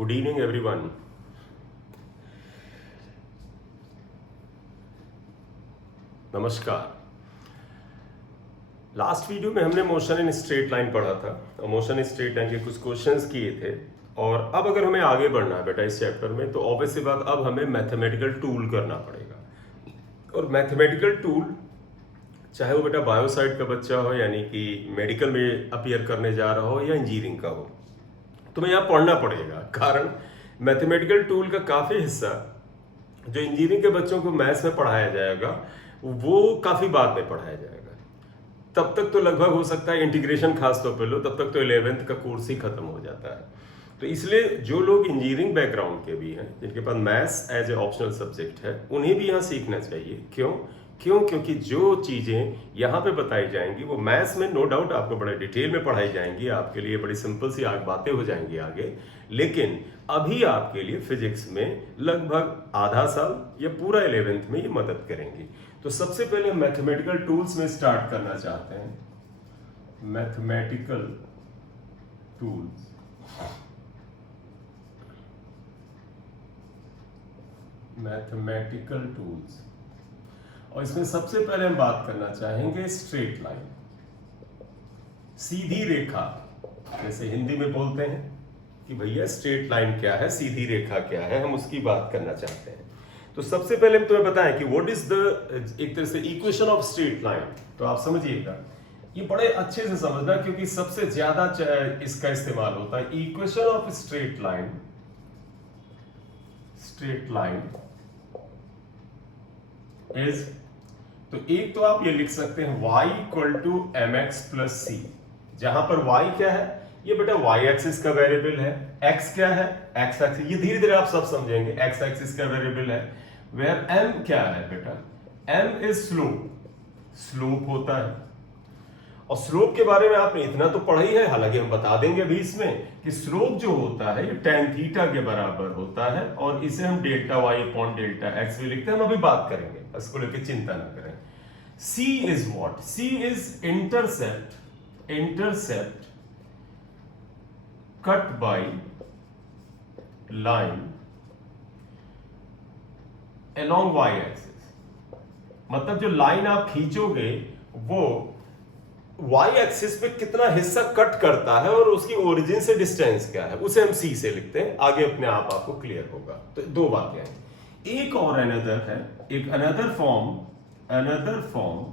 Good evening everyone. नमस्कार। Last video में हमने मोशन इन स्ट्रेट लाइन पढ़ा था और मोशन इन स्ट्रेट लाइन के कुछ क्वेश्चंस किए थे। और अब अगर हमें आगे बढ़ना है बेटा इस चैप्टर में, तो ऑब्वियस सी बात अब हमें मैथमेटिकल टूल करना पड़ेगा। और मैथमेटिकल टूल चाहे वो बेटा बायो साइड का बच्चा हो, यानी कि मेडिकल में अपीयर करने जा रहा हो, या इंजीनियरिंग का हो, तुम्हें यहाँ पढ़ना पड़ेगा। कारण मैथमेटिकल टूल का काफ़ी हिस्सा जो इंजीनियरिंग के बच्चों को मैथ्स में पढ़ाया जाएगा वो काफ़ी बाद में पढ़ाया जाएगा। तब तक तो लगभग हो सकता है इंटीग्रेशन खास तौर पर लो, तब तक तो 11th का कोर्स ही खत्म हो जाता है। तो इसलिए जो लोग इंजीनियरिंग बैकग्राउंड के भी हैं, जिनके पास maths as a optional subject है, उन्हें भी यहाँ सीखना चाहिए। क्योंकि जो चीज़ें यहाँ पे बताई जाएंगी वो मैथ्स में नो डाउट आपको बड़े डिटेल में पढ़ाई जाएंगी, आपके लिए बड़ी सिंपल सी बातें हो जाएंगी आगे। लेकिन अभी आपके लिए फिजिक्स में लगभग आधा साल या पूरा 11th में ये मदद करेंगी। तो सबसे पहले हम मैथमेटिकल टूल्स में स्टार्ट करना चाहते हैं। मैथमेटिकल टूल्स, मैथमेटिकल टूल्स, और इसमें सबसे पहले हम बात करना चाहेंगे स्ट्रेट लाइन, सीधी रेखा। जैसे हिंदी में बोलते हैं कि भैया स्ट्रेट लाइन क्या है, सीधी रेखा क्या है, हम उसकी बात करना चाहते हैं। तो सबसे पहले हम तुम्हें बताएं कि व्हाट इज द एक तरह से इक्वेशन ऑफ स्ट्रेट लाइन। तो आप समझिएगा, ये बड़े अच्छे से समझना, क्योंकि सबसे ज्यादा इसका इस्तेमाल होता है। Equation of straight line, straight line is, तो एक तो आप ये लिख सकते हैं y equal to M x plus c, जहां पर y क्या है, ये बेटा y एक्सिस का वेरिएबल है, x क्या है, x एक्सिस, ये धीरे धीरे आप सब समझेंगे, x एक्सिस का वेरिएबल है। वेयर m क्या है बेटा, m इज स्लोप, स्लोप होता है। और स्लोप के बारे में आपने इतना तो पढ़ा ही है, हालांकि हम बता देंगे अभी इसमें कि स्लोप जो होता है ये tan थीटा के बराबर होता है, और इसे हम delta y upon delta x भी लिखते हैं। हम अभी बात करेंगे, इसको लेकर चिंता ना करें। c is what, c is intercept, intercept cut by line along y axis. मतलब जो लाइन आप खींचोगे वो y एक्सिस पे कितना हिस्सा कट करता है और उसकी ओरिजिन से डिस्टेंस क्या है, उसे हम c से लिखते हैं। आगे अपने आप आपको क्लियर होगा। तो दो बातें हैं, एक और अनदर है, एक another form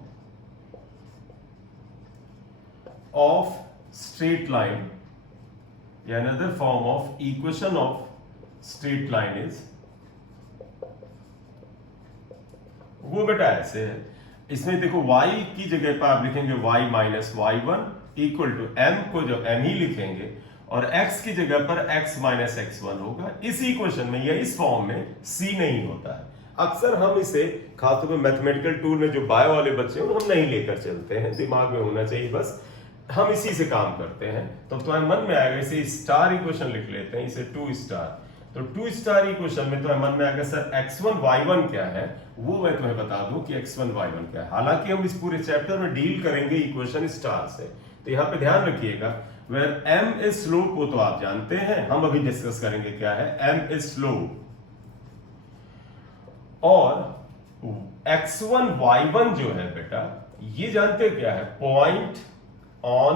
of straight line, या another form of equation of straight line is, वो बेटा ऐसे है। इसमें देखो y की जगह पर आप लिखेंगे y minus y1 equal to m को जो m ही लिखेंगे, और x की जगह पर x माइनस x1 होगा। इस इक्वेशन में या इस फॉर्म में c नहीं होता है। अक्सर हम इसे खासतौर पर मैथमेटिकल टूल में जो बायो वाले बच्चे हैं हम नहीं लेकर चलते हैं, दिमाग में होना चाहिए बस, हम इसी से काम करते हैं। तो तुम्हारे मन में आएगा, इसे स्टार इक्वेशन लिख लेते हैं, इसे 2 स्टार। तो 2 स्टार इक्वेशन में तुम्हारे मन में आएगा सर x1 y1 क्या है, वो मैं तुम्हें बता दूं कि x1 y1 क्या है। हालांकि हम इस पूरे चैप्टर में डील करेंगे इक्वेशन स्टार से, तो यहां पे ध्यान रखिएगा। वेयर m इज स्लोप, वो तो आप जानते हैं, हम अभी डिस्कस करेंगे क्या है m इज स्लोप। और x1 y1 जो है बेटा, ये जानते क्या है, point on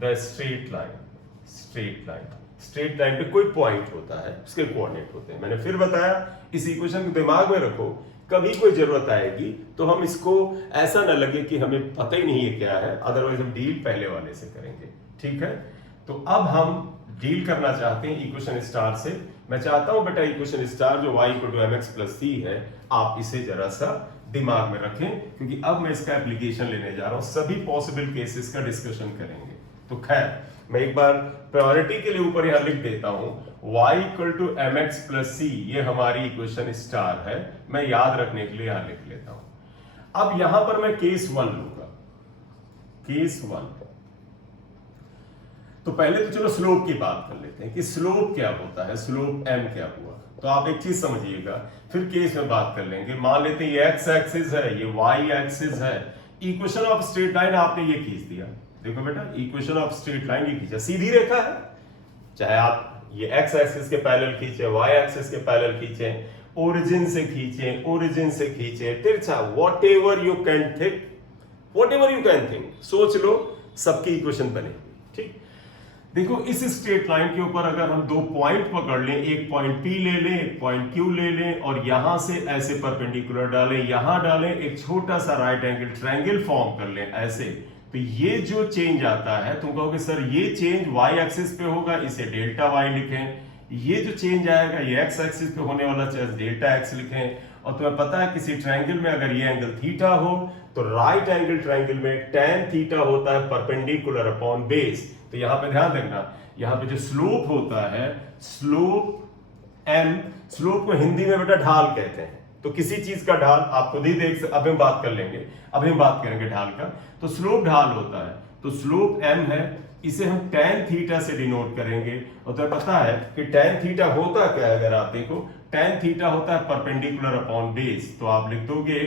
the straight line. Straight line, straight line पे कोई पॉइंट होता है, उसके कोऑर्डिनेट होते हैं। मैंने फिर बताया, इस इक्वेशन को दिमाग में रखो, कभी कोई जरूरत आएगी तो हम इसको ऐसा ना लगे कि हमें पता ही नहीं है क्या है, अदरवाइज हम डील पहले वाले से करेंगे। ठीक है, तो अब हम डील करना चाहते हैं इक्वेशन स्टार से। मैं चाहता हूं बेटा इक्वेशन स्टार जो y equal to M x plus c है, आप इसे जरा सा दिमाग में रखें, क्योंकि अब मैं इसका एप्लीकेशन लेने जा रहा हूं, सभी पॉसिबल केसेस का डिस्कशन करेंगे। तो खैर मैं एक बार प्रायोरिटी के लिए ऊपर यहां लिख देता हूं, y equal to M x plus c, ये हमारी इक्वेशन स्टार है। मैं याद रखने के लिए यहां लिख लेता हूं। अब यहां पर मैं केस 1 लूंगा, केस 1। तो पहले तो चलो स्लोप की बात कर लेते हैं कि स्लोप क्या होता है, स्लोप m क्या हुआ। तो आप एक चीज समझिएगा, फिर केस में बात कर लेंगे। मान लेते हैं ये x एक्सिस है, ये y एक्सिस है। इक्वेशन ऑफ स्ट्रेट लाइन आपने ये खींच दिया, देखो बेटा इक्वेशन ऑफ स्ट्रेट लाइन ये खींचा, सीधी रेखा है, चाहे आप ये एक्स एक्सिस के पैरेलल खींचे, वाई एक्सिस के पैरेलल खींचे, ओरिजिन से खींचे, ओरिजिन से खींचे, तिरछा, what ever you can think, what ever you can think, सोच लो, सबकी इक्वेशन बनेगी। ठीक, देखो इस स्ट्रेट लाइन के ऊपर अगर हम दो पॉइंट पकड़ लें, एक पॉइंट P ले लें, एक पॉइंट Q ले लें, और यहां से ऐसे परपेंडिकुलर डालें, यहां डालें, एक छोटा सा राइट एंगल ट्रायंगल फॉर्म कर लें ऐसे, तो ये जो चेंज आता है, तुम कहोगे सर ये चेंज वाई एक्सिस पे होगा, इसे डेल्टा वाई लिखें, ये जो चेंज आएगा ये एक्स एक्सिस पे होने वाला चेंज डेल्टा एक्स लिखें। और तुम्हें पता है किसी ट्रायंगल में अगर ये एंगल थीटा हो तो राइट एंगल ट्रायंगल में tan थीटा होता है परपेंडिकुलर अपॉन बेस। तो यहां पे ध्यान देना, यहां पे जो स्लोप होता है, स्लोप m, स्लोप को हिंदी में बेटा ढाल कहते हैं। तो किसी चीज का ढाल आप खुद ही देख, अब हम बात कर लेंगे, अभी हम बात करेंगे ढाल का। तो स्लोप ढाल होता है, तो स्लोप m है, इसे हम tan थीटा से डिनोट करेंगे। और तो पता है कि tan थीटा होता क्या है, अगर आप देखो tan थीटा होता है परपेंडिकुलर अपॉन बेस, तो आप लिख दोगे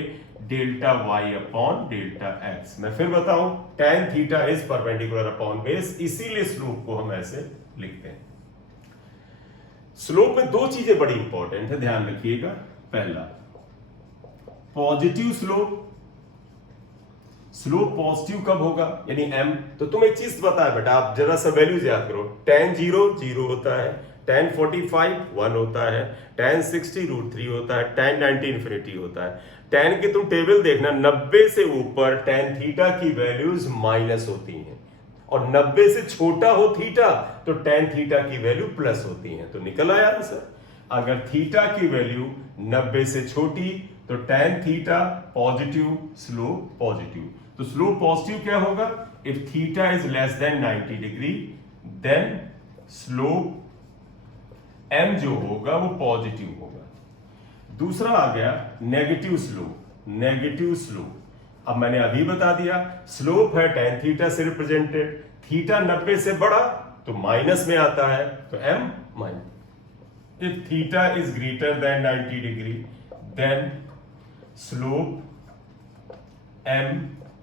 delta Y upon delta X. मैं फिर बताऊं, tan theta is perpendicular upon base, इसीलिए स्लोप को हम ऐसे लिखते हैं। स्लोप में दो चीजें बड़ी इंपॉर्टेंट है, ध्यान रखिएगा। पहला, पॉजिटिव स्लोप, स्लोप पॉजिटिव कब होगा, यानी m। तो तुम एक चीज बता है बेटा, आप जरा सा वैल्यूज याद करो, tan 0 0 होता है, tan 45 1 होता है, tan 60 √3 होता है, tan 90 इंफिनिटी होता है। tan की तुम टेबल देखना, 90 से ऊपर tan थीटा की वैल्यूज माइनस होती हैं, और 90 से छोटा हो थीटा तो tan थीटा की वैल्यू प्लस होती है। तो निकल आया आंसर, अगर थीटा की वैल्यू 90 से छोटी तो tan theta positive, slope positive. तो स्लोप पॉजिटिव क्या होगा, if theta is less than 90 degree then slope m जो होगा वो पॉजिटिव होगा। दूसरा आ गया नेगेटिव स्लोप, नेगेटिव स्लोप। अब मैंने अभी बता दिया, स्लोप है tan थीटा से रिप्रेजेंटेड, थीटा 90 से बड़ा तो माइनस में आता है, तो m minus. If theta is greater than 90 degree then slope m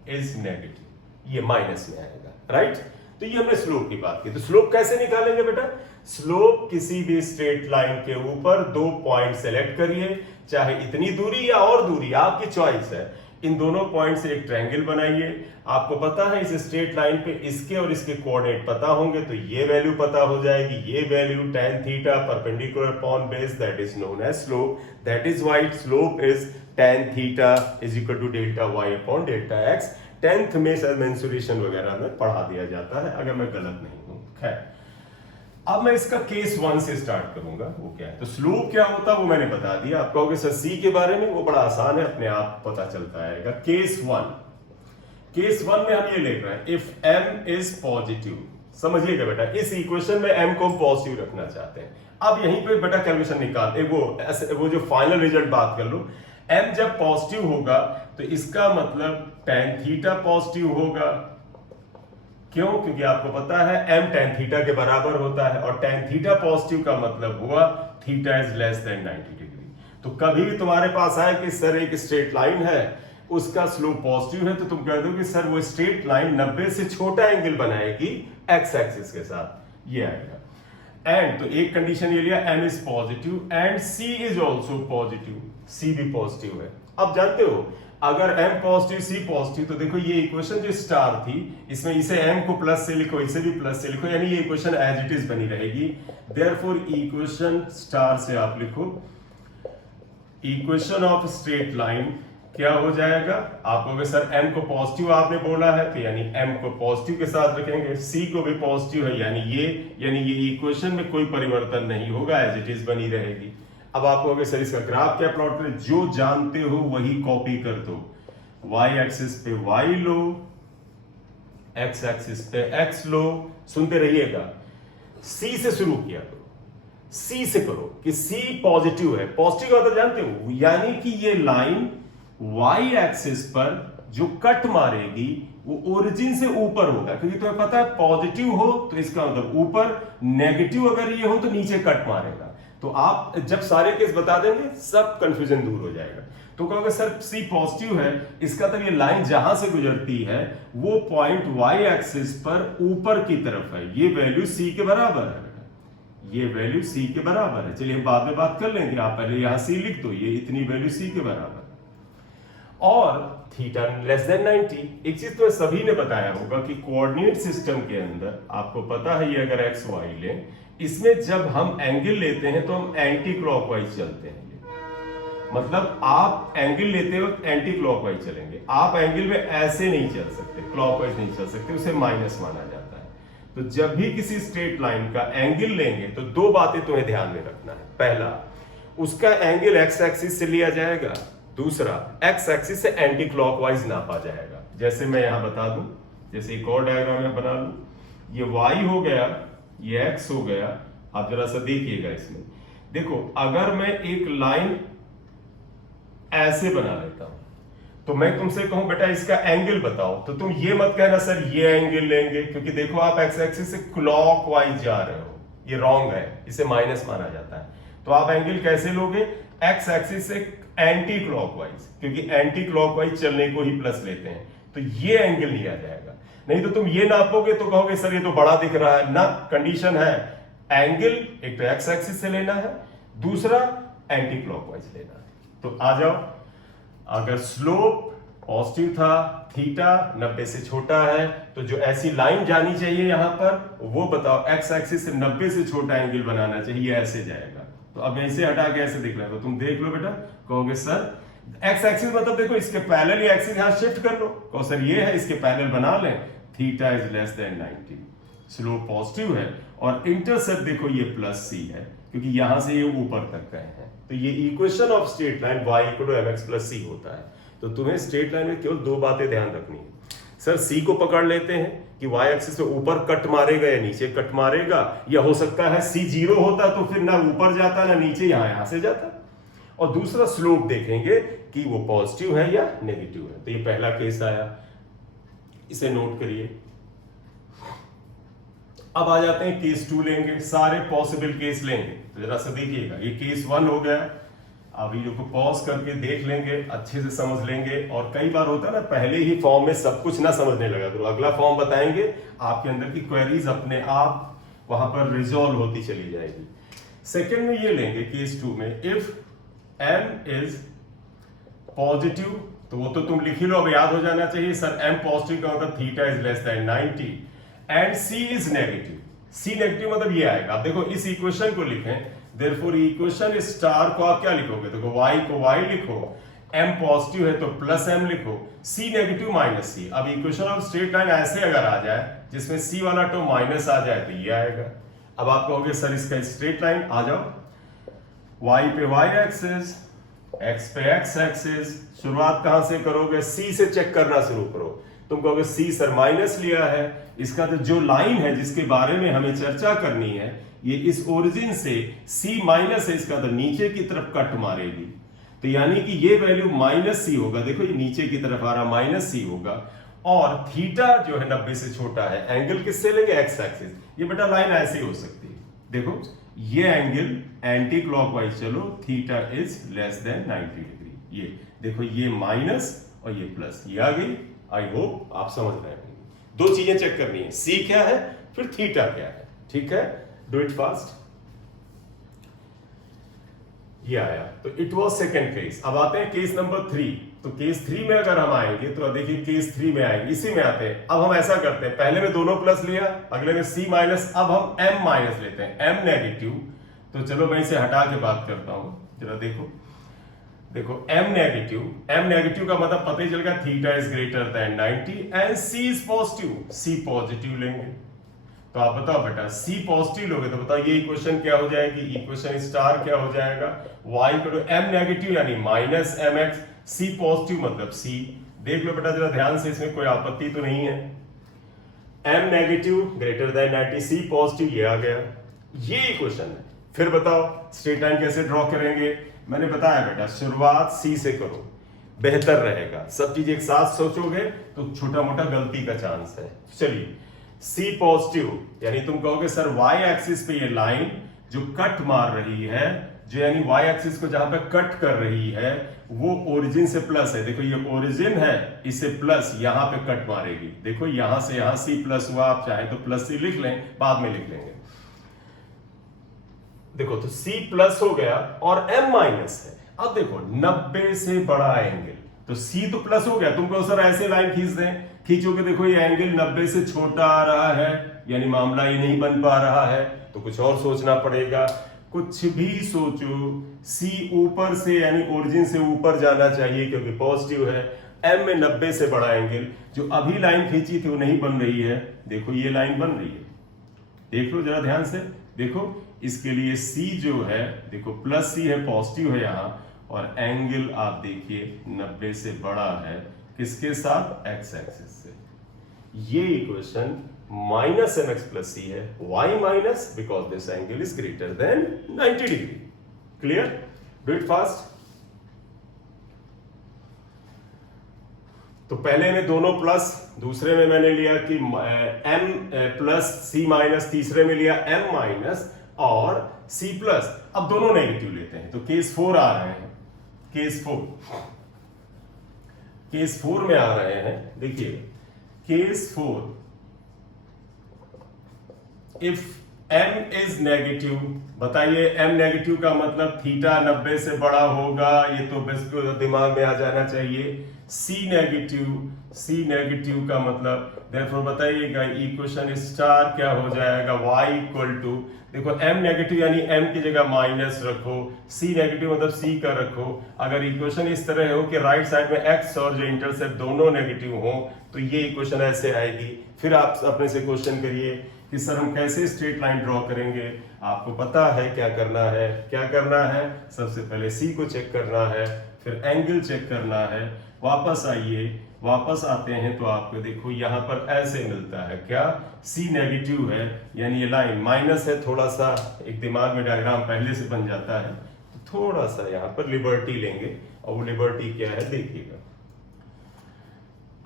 is negative, ये माइनस में आएगा, राइट। तो ये हमने स्लोप की बात की। तो स्लोप कैसे निकालेंगे बेटा, स्लोप किसी भी स्ट्रेट लाइन के ऊपर दो पॉइंट सेलेक्ट करिए, चाहे इतनी दूरी या और दूरी, आपकी चॉइस है। इन दोनों पॉइंट से एक ट्रायंगल बनाइए। आपको पता है इस स्ट्रेट लाइन पे इसके और इसके कोऑर्डिनेट पता होंगे, तो ये वैल्यू पता हो जाएगी, ये value tan theta perpendicular upon base, that is known as slope. That is why slope is tan theta is equal to delta Y upon delta X. 10th में शायद मेंसुरेशन वगैरह में पढ़ा दिया जाता है, अगर मैं गलत नहीं हूं। खैर, अब मैं इसका केस 1 से स्टार्ट करूंगा। वो क्या है, तो स्लोप क्या होता है वो मैंने बता दिया। आप कहोगे सर सी के बारे में, वो बड़ा आसान है, अपने आप पता चलता है। केस 1, केस 1 में हम ये लिख रहे हैं इफ m इज पॉजिटिव। समझिएगा बेटा, इस इक्वेशन में m को पॉजिटिव रखना चाहते हैं। अब यहीं पे बेटा कैलकुलेशन निकाल, वो जो फाइनल रिजल्ट बात कर लो। m जब पॉजिटिव होगा तो इसका मतलब tan थीटा पॉजिटिव होगा। क्यों, क्योंकि आपको पता है m tan थीटा के बराबर होता है, और tan थीटा पॉजिटिव का मतलब हुआ theta is less than 90 degree. तो कभी भी तुम्हारे पास आए कि सर एक स्ट्रेट लाइन है, उसका स्लोप पॉजिटिव है, तो तुम कह दो कि सर वो स्ट्रेट लाइन 90 से छोटा एंगल बनाएगी एक्स एक्सिस के साथ, ये आएगा। एंड तो एक कंडीशन ये लिया, m is positive and c is also positive, c भी पॉजिटिव है। अब जानते हो अगर m पॉजिटिव c पॉजिटिव, तो देखो ये इक्वेशन जो स्टार थी, इसमें इसे m को प्लस से लिखो, इसे भी प्लस से लिखो, यानी ये इक्वेशन एज इट इज बनी रहेगी। देयरफॉर इक्वेशन स्टार से आप लिखो इक्वेशन ऑफ स्ट्रेट लाइन क्या हो जाएगा। आप कहोगे सर m को पॉजिटिव आपने बोला है, तो यानी m को पॉजिटिव के साथ रखेंगे, c को भी पॉजिटिव है, यानी ये इक्वेशन में कोई परिवर्तन नहीं होगा, एज इट इज बनी रहेगी। अब आप कहोगे सर इसका ग्राफ क्या प्लॉट करें, जो जानते हो वही कॉपी कर दो। y एक्सिस पे y लो, x एक्सिस पे x लो, सुनते रहिएगा। c से शुरू किया करो, c से करो कि c पॉजिटिव है। पॉजिटिव का मतलब जानते हो, यानी कि ये लाइन y एक्सिस पर जो कट मारेगी वो ओरिजिन से ऊपर होगा, क्योंकि तुम्हें पता है पॉजिटिव हो तो इसका मतलब ऊपर, नेगेटिव अगर ये हो तो नीचे कट मारेगा। तो आप जब सारे केस बता देंगे सब कंफ्यूजन दूर हो जाएगा। तो कहोगे सर C पॉजिटिव है, इसका तो ये लाइन जहां से गुजरती है वो पॉइंट y एक्सिस पर ऊपर की तरफ है, ये वैल्यू C के बराबर है। ये वैल्यू सी के बराबर है। चलिए हम बाद में बात कर लेंगे, आप पहले यहां सी लिख दो, ये इतनी वैल्यू सी के बराबर है। और थीटा लेस देन 90। एक चीज तो सभी ने बताया होगा कि कोऑर्डिनेट सिस्टम के अंदर आपको पता है, ये अगर एक्स वाई लें, इसमें जब हम एंगल लेते हैं तो हम एंटी क्लॉकवाइज चलते हैं। मतलब आप एंगल लेते वक्त एंटी क्लॉकवाइज चलेंगे, आप एंगल में ऐसे नहीं चल सकते, क्लॉकवाइज नहीं चल सकते, उसे माइनस माना जाता है। तो जब भी किसी स्ट्रेट लाइन का एंगल लेंगे तो दो बातें तुम्हें ध्यान में रखना है। पहला, उसका एंगल एक्स एक्सिस से लिया जाएगा, दूसरा एक्स एक्सिस से एंटी क्लॉकवाइज नापा जाएगा। जैसे मैं यहां बता दूं, जैसे एक और डायग्राम में बना लूं, ये y हो गया, ये x हो गया। आप जरा सा देखिएगा इसमें, देखो अगर मैं एक लाइन ऐसे बना लेता हूं तो मैं तुमसे कहूं बेटा इसका एंगल बताओ, तो तुम ये मत कहना सर ये एंगल लेंगे, क्योंकि देखो आप एक्स एक्सिस से क्लॉकवाइज जा रहे हो, ये रॉन्ग है, इसे माइनस माना जाता है। तो आप एंगल कैसे लोगे? एक्स एक्सिस से एंटी क्लॉकवाइज, क्योंकि एंटी क्लॉकवाइज चलने को ही प्लस लेते हैं, तो ये एंगल लिया जाएगा। नहीं तो तुम ये नापोगे तो कहोगे सर ये तो बड़ा दिख रहा है ना। कंडीशन है एंगल एक तो एक्स एक्सिस से लेना है, दूसरा एंटी क्लॉकवाइज लेना है। तो आ जाओ, अगर स्लोप पॉजिटिव था, थीटा 90 से छोटा है, तो जो ऐसी लाइन जानी चाहिए यहां पर वो बताओ, एक्स एक्सिस से 90 से छोटा एंगल बनाना चाहिए, ऐसे जाएगा। तो अब ऐसे हटा के ऐसे दिख रहा है, तो तुम देख लो बेटा, कहोगे सर एक्स एक्सिस मतलब देखो इसके पैरेलल ही एक्सिस यहां शिफ्ट कर लो, कहो सर ये है, इसके पैरेलल बना लें, theta is less than 90, slope positive है और इंटरसेप्ट देखो ये प्लस सी है, क्योंकि यहां से ये ऊपर तक गए हैं। तो ये equation of straight line y equal to mx plus c होता है। तो तुम्हें स्ट्रेट लाइन में केवल दो बातें ध्यान रखनी है। सर सी को पकड़ लेते हैं कि y एक्सिस पे ऊपर कट मारेगा या नीचे कट मारेगा, या हो सकता है सी 0 होता तो फिर ना ऊपर जाता ना नीचे, यहां से जाता। और दूसरा स्लोप देखेंगे कि वो पॉजिटिव है या नेगेटिव है। तो ये पहला केस आया, इसे नोट करिए। अब आ जाते हैं केस 2 लेंगे, सारे पॉसिबल केस लेंगे। तो जरा सा देखिएगा, ये केस 1 हो गया। अब वीडियो को पॉज करके देख लेंगे, अच्छे से समझ लेंगे। और कई बार होता है ना, पहले ही फॉर्म में सब कुछ ना समझने लगा तो अगला फॉर्म बताएंगे, आपके अंदर की क्वेरीज अपने आप वहां पर रिजॉल्व होती चली जाएगी। सेकेंड में ये लेंगे केस 2 में, इफ m इज पॉजिटिव, तो वो तो तुम लिख ही लो, अब याद हो जाना चाहिए सर m पॉजिटिव का मतलब theta is less than 90 and c is negative. c negative मतलब ये आएगा। अब देखो इस इक्वेशन को लिखें, देयरफॉर इक्वेशन स्टार को आप क्या लिखोगे? देखो y को y लिखो, m पॉजिटिव है तो प्लस m लिखो, c नेगेटिव माइनस c। अब इक्वेशन ऑफ स्ट्रेट लाइन ऐसे अगर आ जाए जिसमें c वाला टर्म माइनस आ जाए तो ये आएगा। अब आप कहोगे सर इसका स्ट्रेट लाइन, आ जाओ, y पे y एक्सिस, x पे x एक्सिस, शुरुआत कहां से करोगे? c से चेक करना शुरू करो। तुम कहोगे c सर माइनस लिया है, इसका तो जो लाइन है जिसके बारे में हमें चर्चा करनी है, ये इस ओरिजिन से c माइनस है, इसका तो नीचे की तरफ कट मारेगी। तो यानी कि ये वैल्यू माइनस सी होगा। देखो ये नीचे की तरफ आ रहा, माइनस सी होगा। और थीटा जो है 90 से छोटा है, एंगल किससे लेंगे? X axis. ये बेटा लाइन ऐसी हो सकती है, देखो ये एंगल एंटी क्लॉकवाइज चलो, theta is less than 90 degree. ये देखो ये माइनस और ये प्लस, ये आ गई। आई होप आप समझ रहे हैं। दो चीजें चेक करनी है, सी क्या है फिर थीटा क्या है। ठीक है, डू इट फास्ट। ये आया, तो इट वाज सेकंड केस। अब आते हैं केस नंबर 3। तो केस 3 में अगर हम आएंगे तो देखिए केस 3 में आएंगे, इसी में आते हैं। अब हम ऐसा करते हैं, पहले में दोनों प्लस लिया, अगले में c माइनस, अब हम m माइनस लेते हैं, m नेगेटिव। तो चलो मैं इसे हटा के बात करता हूं, जरा देखो m नेगेटिव का मतलब पता ही चल गया, theta is greater than 90 and c is positive, c positive लेंगे। तो आप बताओ बेटा, c पॉजिटिव लोगे तो बताओ ये इक्वेशन क्या हो जाएगी? इक्वेशन स्टार क्या हो जाएगा? y equal to m negative यानी माइनस mx, c पॉजिटिव मतलब c। देख लो बेटा जरा ध्यान से, इसमें कोई आपत्ति तो नहीं है। m negative greater than 90, c positive, ये आ गया, ये इक्वेशन है। फिर बताओ स्ट्रेट लाइन कैसे ड्रॉ करेंगे? मैंने बताया बेटा शुरुआत c से करो, बेहतर रहेगा। सब चीज एक साथ सोचोगे तो छोटा मोटा गलती का चांस है। चलिए c पॉजिटिव यानी तुम कहोगे सर y एक्सिस पे ये लाइन जो कट मार रही है, जो यानी y एक्सिस को जहां पे कट कर रही है वो ओरिजिन से प्लस है। देखो ये ओरिजिन है, इसे प्लस यहां पे कट मारेगी। देखो यहां से यहां c प्लस हुआ, आप चाहे तो प्लस c लिख लें, बाद में लिख लेंगे। देखो तो C प्लस हो गया और M माइनस है। अब देखो 90 से बड़ा एंगल, तो C तो प्लस हो गया, तुम कहो सर ऐसे लाइन खींच दें, खींचोगे देखो ये एंगल 90 से छोटा आ रहा है, यानी मामला ये नहीं बन पा रहा है, तो कुछ और सोचना पड़ेगा। कुछ भी सोचो, C ऊपर से यानी ओरिजिन से ऊपर जाना चाहिए क्योंकि पॉजिटिव है। M में 90 से बड़ा एंगल, जो अभी लाइन खींची थी वो नहीं बन रही है, देखो ये लाइन बन रही है, देख लो जरा ध्यान से, देखो इसके लिए C जो है, देखो प्लस C है, पॉजिटिव है यहाँ, और एंगल आप देखिए 90 से बड़ा है, किसके साथ, एक्स एक्सिस से। ये equation minus m x plus c है, y minus, because this angle is greater than 90 degree. Clear? Do it fast. तो पहले में दोनों प्लस, दूसरे में मैंने लिया कि m प्लस सी माइनस, तीसरे में लिया m माइनस और c प्लस। अब दोनों नेगेटिव लेते हैं, तो केस 4 आ रहे हैं, केस 4 में आ रहे हैं। देखिए case 4, if m is negative, बताइए m नेगेटिव का मतलब थीटा 90 से बड़ा होगा, ये तो बिल्कुल दिमाग में आ जाना चाहिए। c नेगेटिव का मतलब, देयरफॉर बताइएगा इक्वेशन स्टार क्या हो जाएगा, y इक्वल टू, देखो m नेगेटिव यानी m की जगह माइनस रखो, c नेगेटिव मतलब c का रखो। अगर इक्वेशन इस तरह हो कि राइट साइड में x और जो इंटरसेप्ट दोनों नेगेटिव हो, तो ये इक्वेशन ऐसे आएगी। फिर आप अपने से क्वेश्चन करिए कि सर हम कैसे स्ट्रेट लाइन ड्रॉ करेंगे। आपको पता है क्या करना है, सबसे पहले c को चेक करना है, फिर एंगल चेक करना है। वापस आते हैं तो आपको देखो यहाँ पर ऐसे मिलता है, क्या, C नेगेटिव है यानी ये लाइन माइनस है, थोड़ा सा एक दिमाग में डायग्राम पहले से बन जाता है, तो थोड़ा सा यहाँ पर लिबर्टी लेंगे, और वो लिबर्टी क्या है देखिएगा।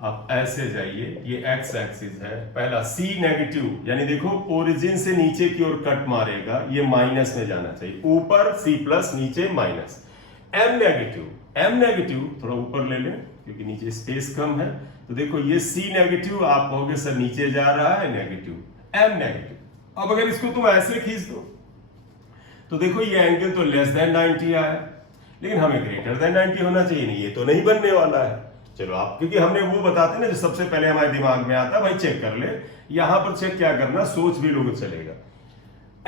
आप ऐसे जाइए, ये एक्स एक्सिस है, पहला C नेगेटिव यानी देखो ओरिजिन से नीचे की ओर कट मारेगा, ये माइनस में जाना चाहिए, ऊपर C प्लस, नीचे माइनस। M नेगेटिव थोड़ा ऊपर ले लें क्योंकि नीचे स्पेस कम है, तो देखो ये C नेगेटिव, आप कहोगे सर नीचे जा रहा है, नेगेटिव, M नेगेटिव। अब अगर इसको तुम ऐसे खींच दो तो देखो ये एंगल तो लेस देन 90 आया, लेकिन हमें ग्रेटर देन 90 होना चाहिए, नहीं ये तो नहीं बनने वाला है। चलो आप, क्योंकि हमने वो बताते ना जो सबसे पहले हमारे दिमाग में आता है, भाई चेक कर ले, यहां पर चेक क्या करना, सोच भी लोग चलेगा।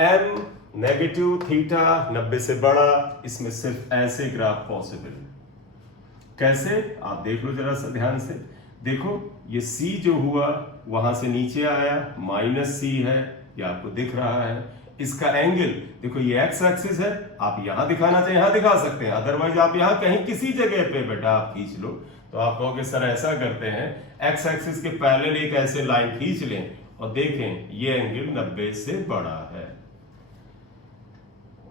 M नेगेटिव, थीटा 90 से बड़ा, इसमें सिर्फ ऐसे ग्राफ पॉसिबल। कैसे, आप देख लो जरा सा ध्यान से, देखो ये C जो हुआ वहां से नीचे आया, माइनस C है, ये आपको दिख रहा है। इसका एंगल देखो, ये एक्स एक्सिस है, आप यहां दिखाना चाहिए, यहां दिखा सकते हैं, अदरवाइज आप यहां कहीं किसी जगह पे बेटा आप खींच लो, तो आप कहोगे सर ऐसा करते हैं, एक्स एक्सिस के पैरेलल एक ऐसे लाइन खींच लें और देखें ये एंगल 90 से बड़ा है,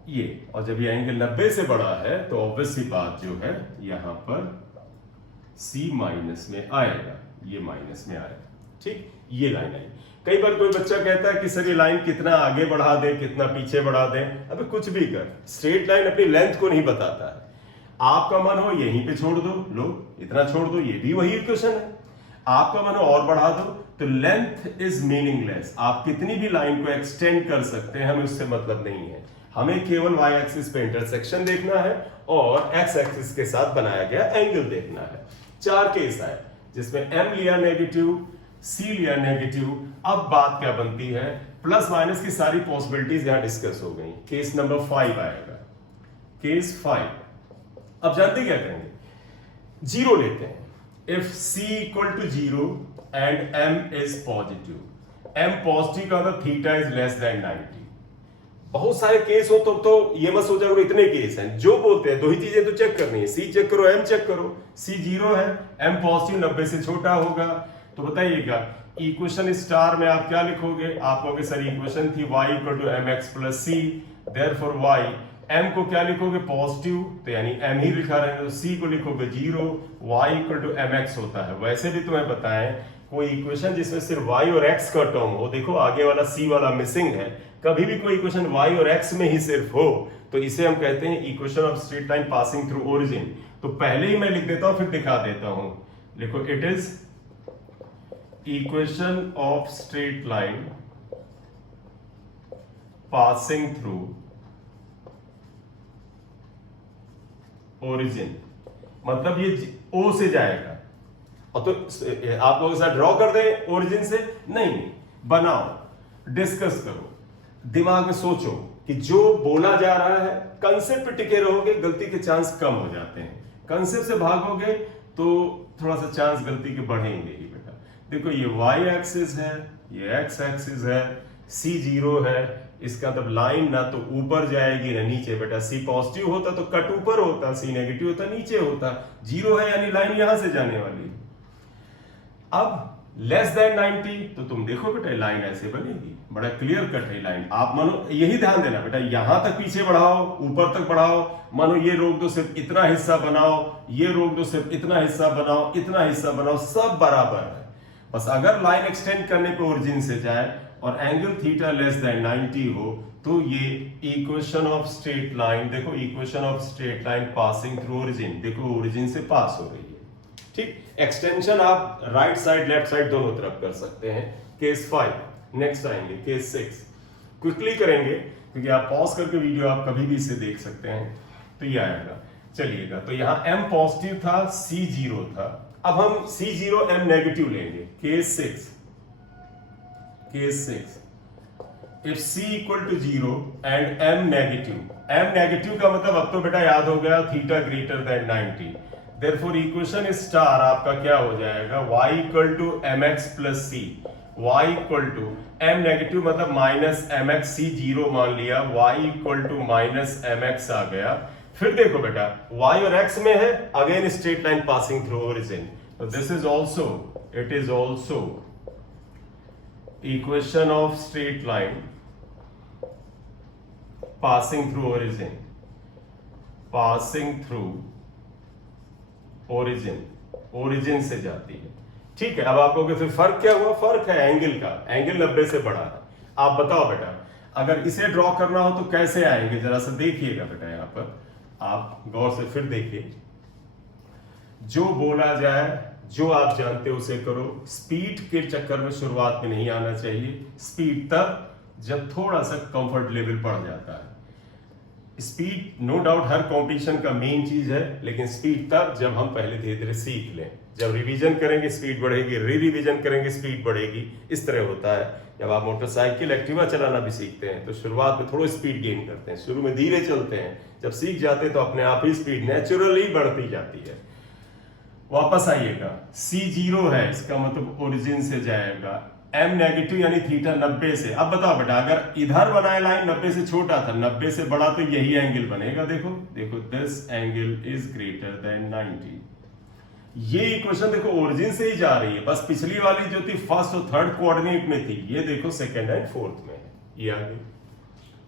ये, और जब ये एंगल 90 से बड़ा है तो ऑब्वियस सी बात जो है यहां पर C माइनस में आएगा, ये माइनस में आएगा। ठीक, ये लाइन आई। कई बार कोई बच्चा कहता है कि सर ये लाइन कितना आगे बढ़ा दें, कितना पीछे बढ़ा दें। अबे कुछ भी कर, स्ट्रेट लाइन अपनी लेंथ को नहीं बताता है। आपका मन हो यहीं पे छोड़ दो, लो इतना छोड़ दो, ये भी वही इक्वेशन है। आपका मन हो और बढ़ा दो, तो लेंथ इज मीनिंगलेस। आप कितनी भी लाइन को एक्सटेंड कर सकते हैं, हमें उससे मतलब नहीं है। हमें केवल y एक्सिस पे इंटरसेक्शन देखना है और x एक्सिस के साथ बनाया गया एंगल देखना है। 4 केस आए जिसमें m लिया नेगेटिव, c लिया नेगेटिव। अब बात क्या बनती है, प्लस माइनस की सारी पॉसिबिलिटीज यहां डिस्कस हो गई। केस नंबर 5 आएगा, केस 5। अब जानते क्या करेंगे, 0 लेते हैं। If c equal to 0 and m is positive, m positive का मतलब थीटा इज लेस देन 90। बहुत सारे केस हो तो ये मत सोचा करो इतने केस हैं, जो बोलते हैं 2 ही चीजें तो चेक करनी है, C चेक करो, M चेक करो। C 0 है, M पॉजिटिव 90 से छोटा होगा, तो बताइएगा इक्वेशन स्टार में आप क्या लिखोगे। आप कहोगे सर इक्वेशन थी y equal to mx plus c, therefore y, m को क्या लिखोगे, पॉजिटिव, तो यानी m ही लिखा रहे हैं, तो c को लिखोगे 0, y इक्वल टू mx होता है। वैसे भी तुम्हें बताएं, कोई इक्वेशन जिसमें सिर्फ y और x का टर्म हो, देखो आगे वाला c वाला मिसिंग है, कभी भी कोई इक्वेशन y और x में ही सिर्फ हो तो इसे हम कहते हैं equation of straight line passing through origin. तो पहले ही मैं लिख देता हूं, फिर दिखा देता हूं। देखो it is equation of straight line passing through origin, मतलब ये ओ से जाएगा। और तो आप लोगों के साथ ड्रॉ कर दें ओरिजिन से, नहीं, बनाओ, डिस्कस करो, दिमाग में सोचो कि जो बोला जा रहा है, कंसेप्ट पे टिके रहोगे गलती के चांस कम हो जाते हैं, कंसेप्ट से भागोगे तो थोड़ा सा चांस गलती के बढ़ेंगे ही बेटा। देखो ये y एक्सिस है, ये x एक्सिस है, c जीरो है, इसका मतलब लाइन ना तो ऊपर जाएगी ना नीचे बेटा। c पॉजिटिव होता तो कट ऊपर होता, c नेगेटिव होता नीचे होता, जीरो है यानी लाइन यहां से जाने वाली। अब लेस देन 90 तो तुम देखो बेटा लाइन ऐसे बनेगी, बड़ा क्लियर कट है लाइन। आप मानो यही ध्यान देना बेटा, यहां तक पीछे बढ़ाओ, ऊपर तक बढ़ाओ, मानो ये रोक दो सिर्फ इतना हिस्सा बनाओ, ये रोक दो सिर्फ इतना हिस्सा बनाओ, इतना हिस्सा बनाओ, सब बराबर है। बस अगर लाइन एक्सटेंड करने पे ओरिजिन से जाए और एंगल थीटा लेस देन 90 हो तो ये इक्वेशन ऑफ स्ट्रेट लाइन, देखो equation of straight line passing through origin, देखो ओरिजिन से पास हो रही है। ठीक, एक्सटेंशन आप राइट साइड लेफ्ट साइड दोनों तरफ कर सकते हैं। केस 5, नेक्स्ट आएंगे केस 6, क्विकली करेंगे क्योंकि आप पॉज करके वीडियो आप कभी भी इसे देख सकते हैं। तो ये आएगा, चलिएगा, तो यहाँ m पॉजिटिव था, c जीरो था, अब हम c जीरो m नेगेटिव लेंगे। Case 6, if c equal to 0 and m negative का मतलब अब तो बेटा याद हो गया theta greater than 90, therefore equation star आपका क्या हो जाएगा, y equal to mx plus c, y equal to m negative मतलब माइनस mx, c जीरो मान लिया, y equal to minus mx आ गया। फिर देखो बेटा y और x में है, again straight line passing through origin, तो this is also, it is also equation of straight line passing through origin, passing through origin से जाती है। ठीक है, अब आप लोगों के फर्क क्या हुआ, फर्क है एंगल का, एंगल 90 से बड़ा है। आप बताओ बेटा अगर इसे ड्रॉ करना हो तो कैसे आएंगे, जरा सा देखिएगा बेटा, यहां पर आप गौर से फिर देखिए, जो बोला जाए, जो आप जानते हो उसे करो, स्पीड के चक्कर में शुरुआत में नहीं आना चाहिए, स्पीड तब जब थोड़ा सा कंफर्ट लेवल बढ़ जाता है। स्पीड नो डाउट हर कॉम्पिटिशन का मेन चीज है, लेकिन स्पीड तब जब हम पहले धीरे धीरे सीख लें, जब रिवीजन करेंगे स्पीड बढ़ेगी, रिवीजन करेंगे स्पीड बढ़ेगी, इस तरह होता है। जब आप मोटरसाइकिल एक्टिवा चलाना भी सीखते हैं तो शुरुआत में थोड़ा स्पीड गेन करते हैं, शुरू में धीरे चलते हैं, जब सीख जाते हैं तो अपने आप ही स्पीड नेचुरली बढ़ती जाती है। वापस आइएगा, c जीरो है, इसका मतलब ओरिजिन से जाएगा, m नेगेटिव यानी थीटा 90 से। अब बताओ बेटा अगर इधर बनाए लाइन 90 से छोटा था, 90 से बड़ा, तो यही एंगल बनेगा। देखो देखो this angle is greater than 90। ये इक्वेशन देखो ओरिजिन से ही जा रही है, बस पिछली वाली जो थी फर्स्ट और थर्ड कोऑर्डिनेट में थी, ये देखो सेकंड एंड फोर्थ में है, ये आ गई।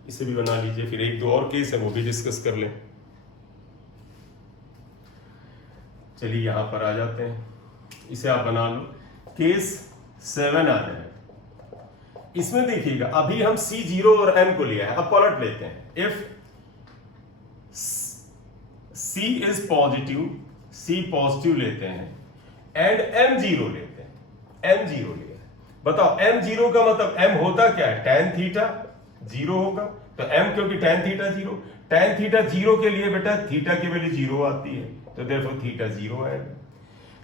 इसे भी बना लीजिए, फिर एक दो और केस है वो भी डिस्कस कर लें। चलिए यहां पर आ जाते हैं, इसे आप बना लो, केस 7 आ जाए। इसमें देखिएगा अभी हम c जीरो और m को लिया है, अब पलट लेते हैं। If c is positive, c positive लेते हैं एंड m जीरो लेते हैं, m जीरो लिया है। बताओ m जीरो का मतलब m होता क्या है, tan थीटा जीरो होगा, तो m क्योंकि tan theta zero, tan theta zero के लिए बेटा थीटा की वैल्यू जीरो आती है, तो देयरफॉर थीटा जीरो आएगा।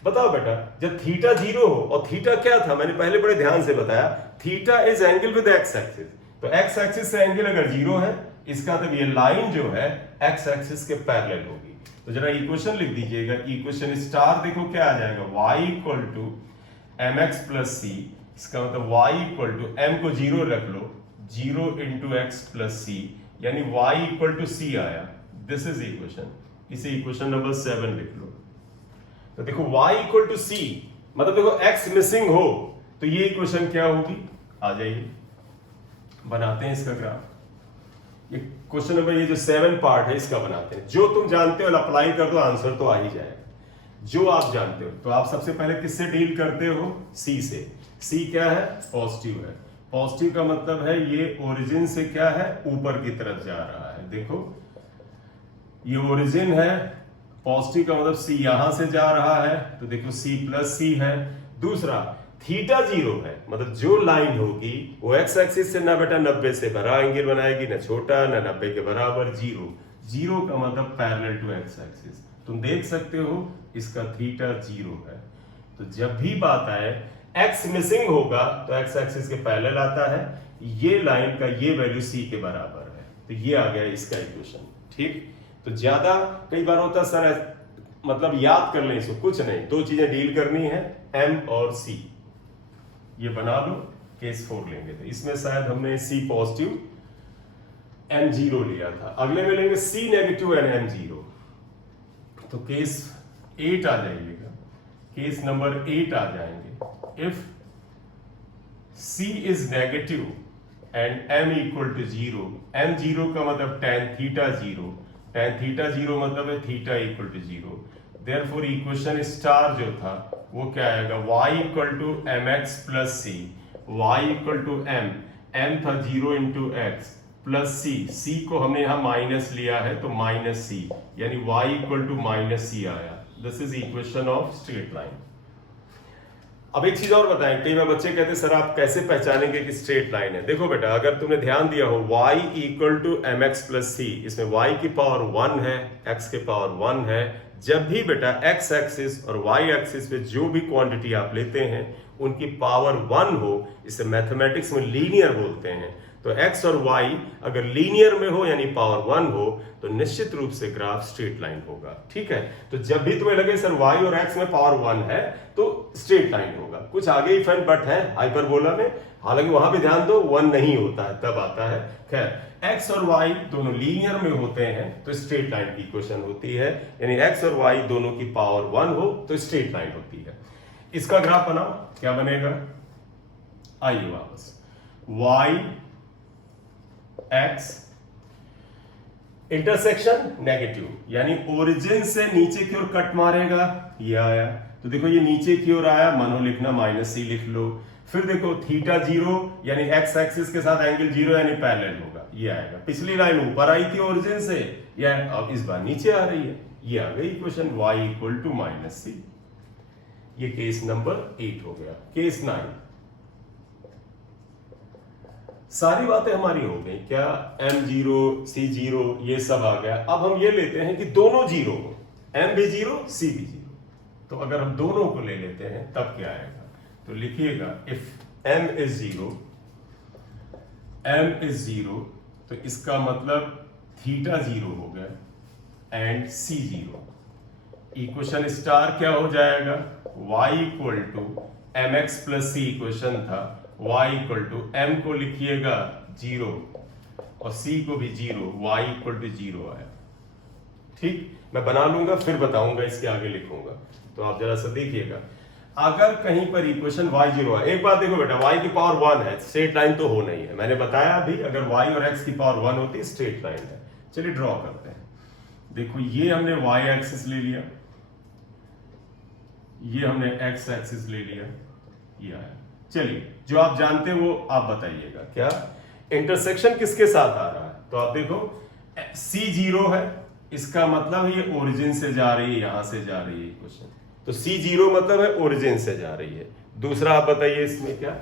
बताओ बेटा जब थीटा जीरो हो, और थीटा क्या था मैंने पहले बड़े ध्यान से बताया, theta is angle with x axis, तो एक्स एक्सिस से एंगल अगर जीरो है, इसका मतलब ये लाइन जो है एक्स एक्सिस के पैरेलल होगी। तो जरा इक्वेशन लिख दीजिएगा, इक्वेशन स्टार देखो क्या आ जाएगा, y equal to mx plus c, इसका मतलब y इक्वल टू m को जीरो रख लो, 0 इंटू एक्स प्लस सी, यानी y इक्वल टू सी आया। दिस इज इक्वेशन, इसे इक्वेशन नंबर 7 लिख लो। तो देखो y इक्वल टू सी मतलब देखो x मिसिंग हो तो ये इक्वेशन क्या होगी, आ जाइए बनाते हैं इसका ग्राफ। ये क्वेश्चन नंबर ये जो 7 पार्ट है इसका बनाते हैं, जो तुम जानते हो अप्लाई कर दो, आंसर तो आ ही जाएगा। जो आप जानते हो तो आप सबसे पहले किससे डील करते हो, c से। c क्या है, पॉजिटिव है, पॉजिटिव का मतलब है ये ओरिजिन से क्या है, ऊपर की तरफ जा रहा है। देखो ये ओरिजिन है, पॉजिटिव का मतलब c यहां से जा रहा है, तो देखो c प्लस सी है। दूसरा थीटा जीरो है, मतलब जो लाइन होगी वो एक्स एक्सिस से ना बेटा 90 से बड़ा एंगल बनाएगी, ना छोटा ना 90 के बराबर, जीरो। जीरो का मतलब पैरेलल टू एक्स एक्सिस। तुम देख सकते हो इसका थीटा 0 है। तो जब भी बात आए एक्स मिसिंग होगा तो एक्स एक्सिस के पैरेलल आता है, ये लाइन का ये वैल्यू सी के बराबर है, तो ये आ गया इसका इक्वेशन। ठीक, तो ज्यादा कई बार होता सर मतलब याद कर लें इसको, कुछ नहीं, दो चीजें डील करनी है, एम और सी, ये बना लो। केस 4 लेंगे तो इसमें शायद हमने सी पॉजिटिव एम 0 लिया था, अगले में लेंगे सी नेगेटिव एंड एम 0। तो केस 8 आ जाइएगा, केस नंबर 8 आ जाएंगे। If C is negative and M equal to 0, M 0 का मतलब tan थीटा 0, tan थीटा 0 मतलब है theta equal to 0। Therefore equation star जो था वो क्या आएगा, y equal to M x plus C, Y equal to M था 0 इंटू एक्स प्लस सी को हमने यहाँ माइनस लिया है तो माइनस सी, यानी y इक्वल टू माइनस सी आया। This is equation of straight line. अब एक चीज और बताएं, कई बार बच्चे कहते हैं सर आप कैसे पहचानेंगे कि स्ट्रेट लाइन है। देखो बेटा, अगर तुमने ध्यान दिया हो y equal to M x plus c, इसमें y की पावर 1 है, x के पावर 1 है। जब भी बेटा x एक्सिस और y एक्सिस पे जो भी क्वांटिटी आप लेते हैं उनकी पावर 1 हो, इसे मैथमेटिक्स में लीनियर बोलते हैं। तो x और y अगर लीनियर में हो यानी पावर 1 हो तो निश्चित रूप से ग्राफ स्ट्रेट लाइन होगा। ठीक है, तो जब भी तुम्हें लगे सर y और x में पावर 1 है तो स्ट्रेट लाइन होगा। कुछ आगे इफ एंड बट है हाइपरबोला में, हालांकि वहां भी ध्यान दो 1 नहीं होता है तब आता है। खैर, x और y दोनों लीनियर में होते हैं तो स्ट्रेट लाइन की इक्वेशन होती है, यानी x और y दोनों की पावर 1 हो तो स्ट्रेट लाइन होती है। इसका ग्राफ बनाओ, क्या बनेगा, आइए वापस, y x इंटरसेक्शन नेगेटिव, यानी ओरिजिन से नीचे की ओर कट मारेगा, ये आया। तो देखो ये नीचे की ओर आया, मानो लिखना माइनस सी लिख लो। फिर देखो थीटा 0 यानी एक्स एक्सिस के साथ एंगल 0 यानी पैरेलल होगा, ये आएगा। पिछली लाइन ऊपर आई थी ओरिजिन से, या अब इस बार नीचे आ रही है, ये आ गई equation y equal to minus c. ये केस नंबर 8 हो गया। केस 9, सारी बातें हमारी हो गई क्या, m0 c0 ये सब आ गया। अब हम ये लेते हैं कि दोनों जीरो हो, m भी 0 c भी 0। तो अगर हम दोनों को ले लेते हैं तब क्या आएगा, तो लिखिएगा इफ m इज 0 तो इसका मतलब थीटा 0 हो गया एंड c 0। इक्वेशन स्टार क्या हो जाएगा, y equal to M x plus C equation था, y इक्वल टू एम को लिखिएगा 0 और c को भी 0, y इक्वल टू 0 आया। ठीक, मैं बना लूंगा फिर बताऊंगा, इसके आगे लिखूंगा, तो आप जरा सा देखिएगा। अगर कहीं पर इक्वेशन y0 है, एक बात देखो बेटा, y की पावर 1 है, स्ट्रेट लाइन तो हो नहीं है, मैंने बताया अभी, अगर y और x की पावर 1 होती स्ट्रेट लाइन है। चलिए ड्रॉ करते हैं। देखो ये हमने y एक्सिस ले लिया, ये हमने x एक्सिस ले लिया, ये आया। चलिए जो आप जानते हैं वो आप बताइएगा, क्या इंटरसेक्शन किसके साथ आ रहा है, तो आप देखो c0 है, इसका मतलब ये ओरिजिन से जा रही है, यहां से जा रही है इक्वेशन, तो c0 मतलब है ओरिजिन से जा रही है। दूसरा आप बताइए इसमें क्या,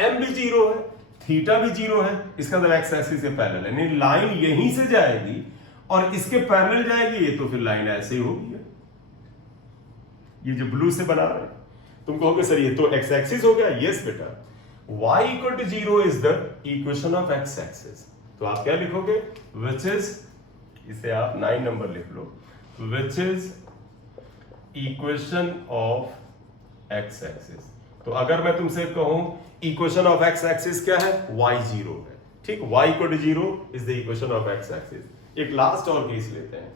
m भी 0 है, थीटा भी 0 है, इसका मतलब x एक्सिस के पैरेलल है, यानी लाइन यहीं से जाएगी और इसके पैरेलल जाएगी, ये तो फिर लाइन ऐसे ही होगी। ये जो ब्लू से बना रहे हैं, तुम कहोगे सर ये तो x एक्सिस हो गया, यस बेटा, y equal to 0 is the equation of x axis. तो आप क्या लिखोगे, विच इज, इसे आप 9 नंबर लिख लो, which is equation of x axis. तो अगर मैं तुमसे कहूं इक्वेशन ऑफ x एक्सिस क्या है, y0 है। ठीक, y equal to 0 is the equation of x axis. एक लास्ट और केस लेते हैं,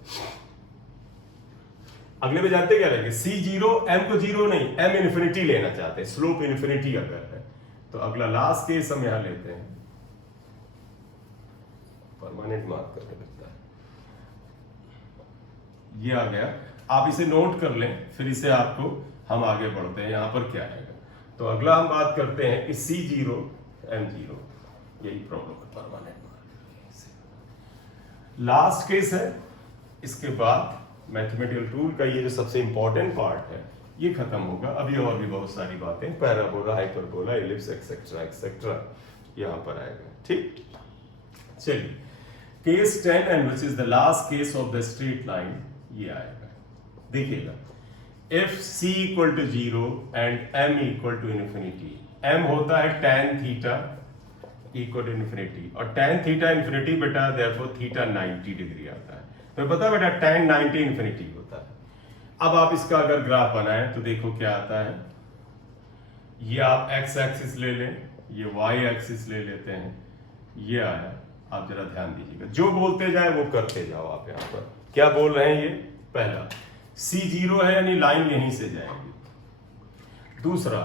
अगले में जानते क्या रहेंगे, c0 m को 0 नहीं, m इन्फिनिटी लेना चाहते हैं, स्लोप इन्फिनिटी अगर है तो अगला लास्ट केस हम यहां लेते हैं, परमानेंट मार्क करके लगता है, ये आ गया। आप इसे नोट कर लें, फिर इसे आपको हम आगे बढ़ते हैं, यहां पर क्या आएगा। तो अगला हम बात करते हैं कि c0 m0, यही प्रॉब्लम है, परमानेंट मार्क। लास्ट केस है, इसके बाद मैथमेटिकल टूल का ये जो सबसे इंपॉर्टेंट पार्ट है ये खत्म होगा। अभी और भी बहुत सारी बातें, parabola, hyperbola, ellipse etcetera etcetera यहां पर आएगा। ठीक, चलिए case 10 and which is the last case of the straight line ये आएगा। देखिएगा, if c equal to 0 and m equal to infinity, m होता है tan थीटा इक्वल टू इन्फिनिटी, और tan थीटा इन्फिनिटी बेटा देयरफॉर थीटा 90 डिग्री आता है। तो पता बेटा tan 90 इन्फिनिटी होता है। अब आप इसका अगर ग्राफ बनाएं तो देखो क्या आता है। ये आप x एक्सिस ले लें, ये y एक्सिस ले लेते हैं, ये आया। आप जरा ध्यान दीजिएगा, जो बोलते जाए वो करते जाओ। आप यहाँ पर क्या बोल रहे हैं? ये पहला c 0 है यानी लाइन यहीं से जाएगी। दूसरा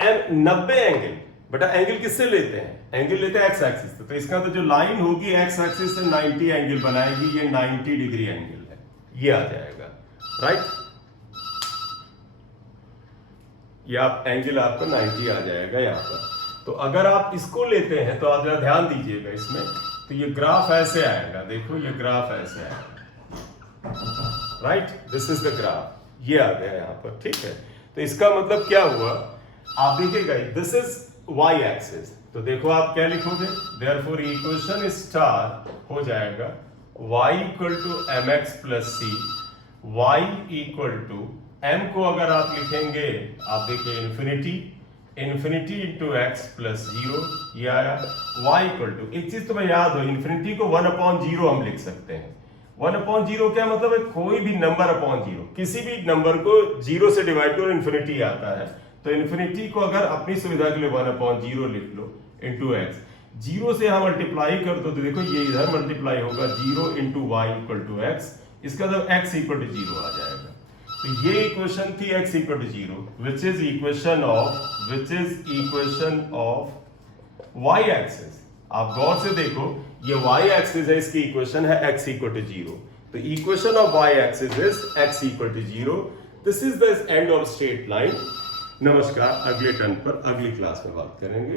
m 90 एंगल, बेटा एंगल किससे लेते हैं? एंगल लेते हैं x एक्सिस से, तो इसका तो जो लाइन होगी x एक्सिस से 90 एंगल बनाएगी, ये 90 डिग्री एंगल है, ये आ जाएगा। राइट, ये आप एंगल आपका 90 आ जाएगा यहाँ पर। तो अगर आप इसको लेते हैं तो आप जरा ध्यान दीजिएगा इसमें, तो ये ग्राफ ऐसे आएगा। देखो ये ग्राफ ऐसे आएगा। Right, this is the graph, ये आ गया यहाँ पर। ठीक है, तो इसका मतलब क्या हुआ आप देखिएगा, दिस इज y एक्सिस। तो देखो आप क्या लिखोगे, देयरफॉर इक्वेशन स्टार हो जाएगा y equal to mx plus c, y equal to m को अगर आप लिखेंगे, आप देखिए इन्फिनिटी इंटू एक्स प्लस 0, ये आया। y इक्वल टू, एक चीज तुम्हें याद हो, इन्फिनिटी को 1/0 हम लिख सकते हैं। 1/0 क्या मतलब है? कोई भी नंबर अपॉन 0, किसी भी नंबर को 0 से डिवाइड करो इन्फिनिटी आता है। तो इन्फिनिटी को अगर अपनी सुविधा के लिए 1/0 लिख लो इंटू एक्स, 0 से यहाँ मल्टीप्लाई कर दो तो देखो ये इधर मल्टीप्लाई होगा, 0 into Y equal to X, इसका मतलब x इक्वल टू 0 आ जाएगा। तो ये इक्वेशन थी x equal to 0, which is equation of y axis. आप गौर से देखो, ये y एक्सिस है, इसकी इक्वेशन है x इक्वल टू 0। तो equation of y axis is x equal to 0। This is the end of straight line. नमस्कार, अगले टर्न पर अगली क्लास में बात करेंगे।